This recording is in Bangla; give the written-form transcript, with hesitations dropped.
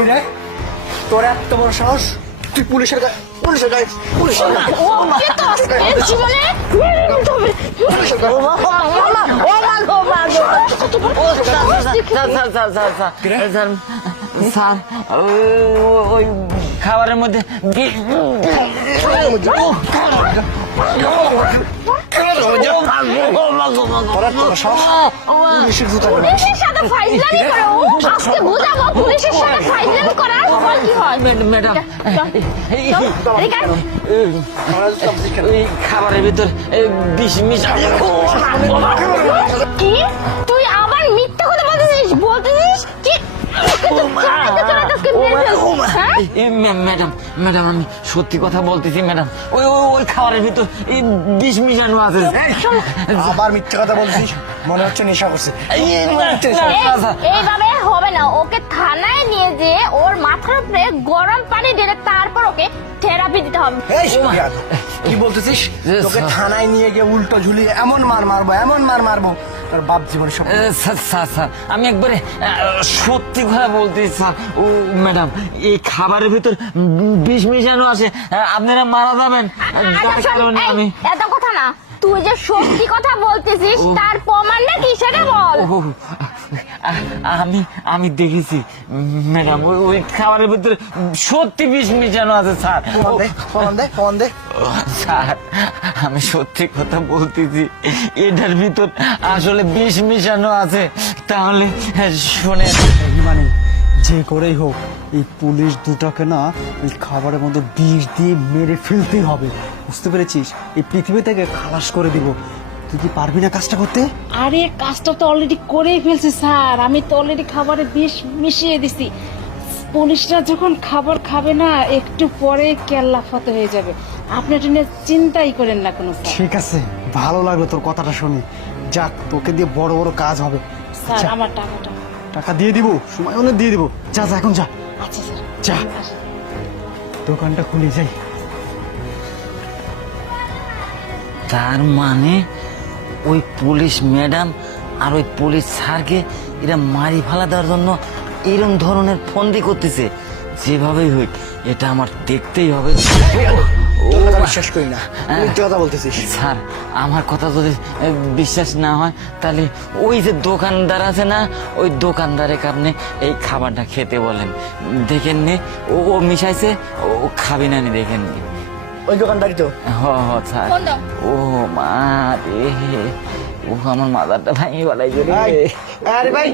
কি রে তোর এত বড় সাহস তুই পুলিশের গায়ে জীবনে স্যার ওই খাবারের মধ্যে পুলিশের সাথে ফাইজলামি করে আজকে বুঝাবো পুলিশের সাথে ফাইজলামি করার ফল কি হয়। ম্যাডাম ওই খাবারের ভিতর বিষ মিশা কি তুই আবার মিথ্যা কথা বলতেছিস কি ম্যাডাম ম্যাডাম আমি সত্যি কথা বলতেছি ম্যাডাম ওই ওই খাবারের ভিতর এই বিষ মিশানো আছে। আবার মিথ্যা কথা বলছিস মনে হচ্ছে নেশা করছে। এইভাবে হবে না, ওকে থানায় নিয়ে যে ওর মাথার উপরে গরম পানি ঢেলে তারপর ওকে থেরাপি দিতে হবে। কি বলতেছিস? তোকে থানায় নিয়ে গিয়ে উল্টো ঝুলিয়ে এমন মার মারবো আর বাপ জীবনে সব। স্যার আমি একবারে সত্যি কথা বলতেছি স্যার। ও ম্যাডাম এই খাবারের ভিতর বিষ মিশানো আছে, আপনারা মারা যাবেন। আমি এত কথা না, তুই যে সত্যি কথা বলতেছিস তার প্রমাণটা কি সেটা বল। আমি দেখেছি ম্যাডাম ওই খাবারের ভিতরে সত্যি বিষ মিশানো আছে স্যার। প্রমাণ দে। স্যার আমি সত্যি কথা বলতেছি, এটার ভিতর আসলে বিষ মিশানো আছে। তাহলে শোনে মানে যে করেই হোক এই পুলিশ দুটাকে না এই খাবারের মধ্যে বিষ দিয়ে মেরে ফেলতেই হবে, বুঝতে পেরেছিস? এই পৃথিবী থেকে খালাস করে দিব। তুই কি পারবি না কাজটা করতে? আরে কাজটা তো অলরেডি করেই ফেলছি স্যার, আমি তো অলরেডি খাবারে বিষ মিশিয়ে দিছি। পুলিশরা যখন খাবার খাবে না একটু পরে কেল্লা ফতে হয়ে যাবে, আপনি এটা নিয়ে চিন্তাই করেন না কোনো স্যার। ঠিক আছে, ভালো লাগলো তোর কথাটা শুনি। যাক, তোকে দিয়ে বড় বড় কাজ হবে। স্যার আমার টাকাটা টাকা দিয়ে দিব, সময় হলে দিয়ে দিব। যা এখন যা। আচ্ছা স্যার যা দোকানটা খুলে যাই। তার মানে ওই পুলিশ ম্যাডাম আর ওই পুলিশ স্যারকে এরা মারি ফেলা দেওয়ার জন্য এরকম ধরনের ফন্দি করতেছে। যেভাবেই হোক এটা আমার দেখতেই হবে। বিশ্বাস করি না, মিথ্যা কথা বলতেছিস। স্যার আমার কথা যদি বিশ্বাস না হয় তাহলে ওই যে দোকানদার আছে না, ওই দোকানদারের কারণে এই খাবারটা খেতে বলেন। দেখেন নি ও মিশাইছে, ও খাবি না নি, দেখেন নি ওই দোকানদারি তো। স্যার ও মা রে, ও আমার মাথাটা ভাঙি বলাই। আরে ভাই